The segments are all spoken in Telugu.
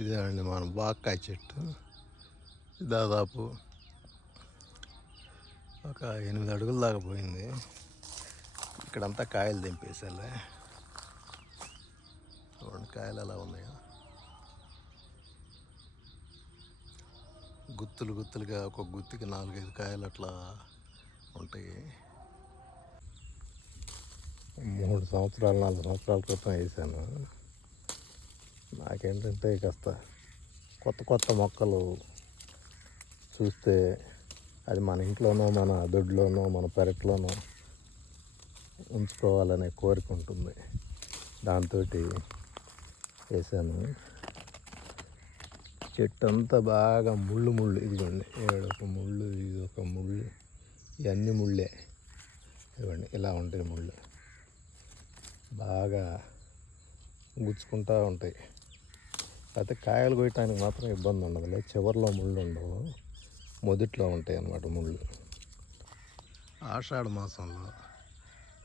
ఇదే అండి మన బాక్కాయ చెట్టు. దాదాపు ఒక ఎనిమిది అడుగుల దాకా పోయింది. ఇక్కడంతా కాయలు దింపేసాలే చూడండి కాయలు ఎలా ఉన్నాయో. గుత్తులు గుత్తులుగా ఒక గుత్తికి నాలుగైదు కాయలు అట్లా ఉంటాయి. మూడు సంవత్సరాలు నాలుగు సంవత్సరాల క్రితం వేసాను. నాకేంటంటే కాస్త కొత్త కొత్త మొక్కలు చూస్తే అది మన ఇంట్లోనో మన దొడ్లోనో మన పెరట్లోనో ఉంచుకోవాలనే కోరిక ఉంటుంది. దాంతో వేసాను. చెట్టు అంతా బాగా ముళ్ళు ముళ్ళు. ఇదిగోండి ఏడొక ముళ్ళు ఇది ఒక ముళ్ళు ఇవన్నీ ముళ్ళే. ఇదిగోండి ఇలా ఉంటాయి ముళ్ళు. బాగా గుచ్చుకుంటూ ఉంటాయి. అయితే కాయలు కొయ్యటానికి మాత్రం ఇబ్బంది ఉండదులే చివరిలో ముళ్ళు ఉండవు. మొదట్లో ఉంటాయి అన్నమాట ముళ్ళు. ఆషాఢ మాసంలో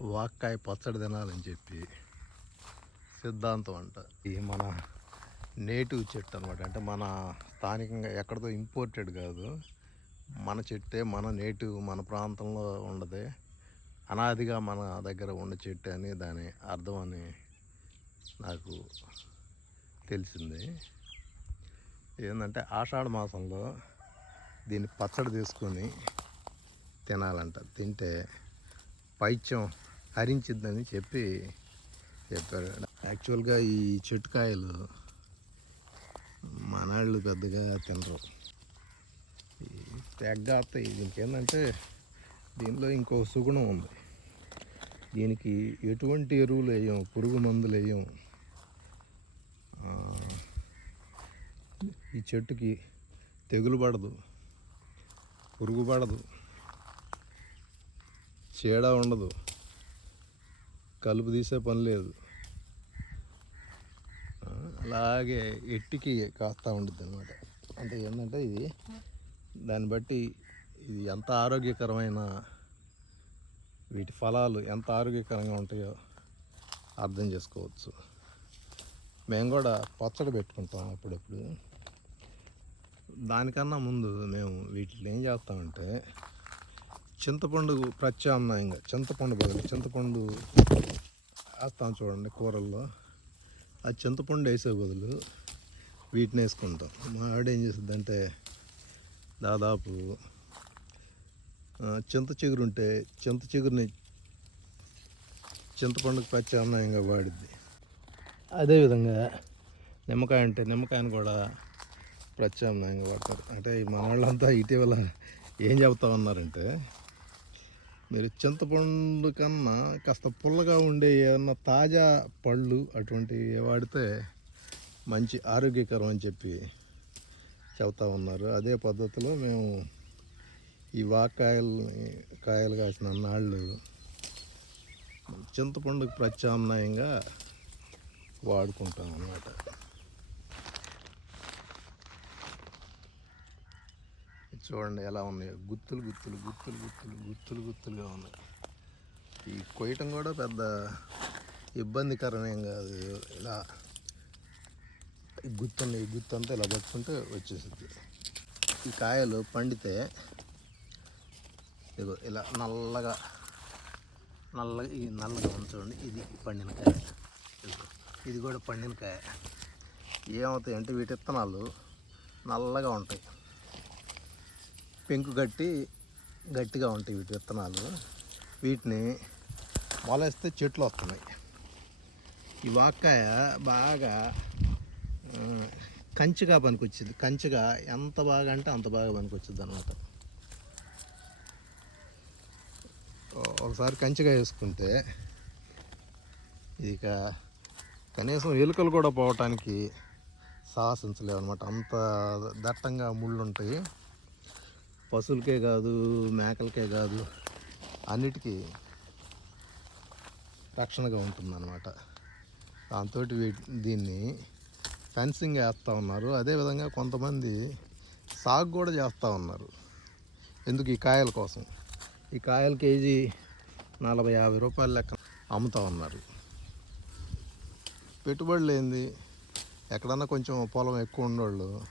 వాక్కాయ పచ్చడి తినాలని చెప్పి సిద్ధాంతం అంట. ఈ మన నేటివ్ చెట్టు అనమాట అంటే మన స్థానికంగా ఎక్కడితో ఇంపోర్టెడ్ కాదు. మన చెట్టే మన నేటివ్ మన ప్రాంతంలో ఉండదే. అనాదిగా మన దగ్గర ఉన్న చెట్టు అని దాని అర్థం అని నాకు తెలిసింది. ఏంటంటే ఆషాఢ మాసంలో దీన్ని పచ్చడి తీసుకొని తినాలంట. తింటే పైత్యం హరించిద్దని చెప్పి చెప్పారు. యాక్చువల్గా ఈ చెట్టుకాయలు మనాళ్ళు పెద్దగా తినరు. ఈ తెగ్గ వస్తాయి దీనికి ఏంటంటే దీనిలో ఇంకో సుగుణం ఉంది. దీనికి ఎటువంటి ఎరువులు వేయం పురుగు మందులు వేయం ఈ చెట్టుకి తెగులు పడదు పురుగు పడదు చీడ ఉండదు కలుపు తీసే పని లేదు. అలాగే ఎట్టికి కాస్తా ఉంటుంది అనమాట అంటే ఏంటంటే ఇది దాన్ని బట్టి ఇది ఎంత ఆరోగ్యకరమైన వీటి ఫలాలు ఎంత ఆరోగ్యకరంగా ఉంటాయో అర్థం చేసుకోవచ్చు. మేము కూడా పచ్చడి పెట్టుకుంటాం అప్పుడప్పుడు. దానికన్నా ముందు మేము వీటిని ఏం చేస్తామంటే చింతపండు ప్రత్యామ్నాయంగా చింతపండు బదులు చింతపండు వేస్తాం చూడండి కూరల్లో. ఆ చింతపండు వేసే బదులు వీటిని వేసుకుంటాం. మా ఆవిడ ఏం చేస్తుందంటే దాదాపు చింత చిగురు ఉంటే చింత చిగురుని చింతపండుకు ప్రత్యామ్నాయంగా వాడిద్ది. అదేవిధంగా నిమ్మకాయ అంటే నిమ్మకాయని కూడా ప్రత్యామ్నాయంగా వాడతారు. అంటే మన వాళ్ళంతా ఇటీవల ఏం చెబుతా ఉన్నారంటే మీరు చింతపండు కన్నా కాస్త పుల్లగా ఉండే ఏమన్నా తాజా పళ్ళు అటువంటివి వాడితే మంచి ఆరోగ్యకరం అని చెప్పి చెబుతా ఉన్నారు అదే పద్ధతిలో మేము ఈ వాకాయలు కాయలు కాసిన నాళ్ళు చింతపండుకు ప్రత్యామ్నాయంగా వాడుకుంటాం అన్నమాట చూడండి ఎలా ఉన్నాయో. గుత్తులు గుత్తులు గుత్తులు గుత్తులు గుత్తులు గుత్తులుగా ఉన్నాయి. ఈ కొయ్యటం కూడా పెద్ద ఇబ్బందికరమేం కాదు. ఇలా ఈ ఈ గుత్తంతా ఇలా పట్టుకుంటే వచ్చేసింది ఈ కాయలు పండితే ఇదిగో ఇలా నల్లగా నల్లగా ఈ నల్లగా ఉంచండి ఇది పండిన కాయ. ఇది కూడా పండిన కాయ. ఏమవుతాయి అంటే వీటి విత్తనాలు నల్లగా ఉంటాయి. పెంకు గట్టి గట్టిగా ఉంటాయి వీటి విత్తనాలు. వీటిని మొలేస్తే చెట్లు వస్తున్నాయి. ఈ వాక్కాయ బాగా కంచిగా పనికొచ్చింది. కంచిగా ఎంత బాగా అంటే అంత బాగా పనికొచ్చింది అనమాట ఒకసారి కంచిగా వేసుకుంటే ఇక కనీసం ఎలుకలు కూడా పోవటానికి సాహసించలేవు అనమాట అంత దట్టంగా ముళ్ళు ఉంటాయి పశువులకే కాదు మేకలకే కాదు అన్నిటికీ రక్షణగా ఉంటుందన్నమాట. దాంతో దీన్ని ఫెన్సింగ్ వేస్తూ ఉన్నారు. అదేవిధంగా కొంతమంది సాగు కూడా చేస్తూ ఉన్నారు. ఎందుకు? ఈ కాయల కోసం. ఈ కాయల కేజీ నలభై యాభై రూపాయల లెక్క అమ్ముతూ ఉన్నారు. పెట్టుబడి లేనిది ఎక్కడన్నా కొంచెం పొలం ఎక్కువ ఉన్నోళ్ళు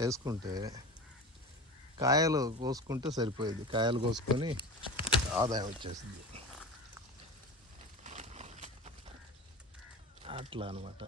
వేసుకుంటే కాయలు కోసుకుంటే సరిపోయేది. కాయలు కోసుకొని ఆదాయం వచ్చేసింది. అట్లా అనమాట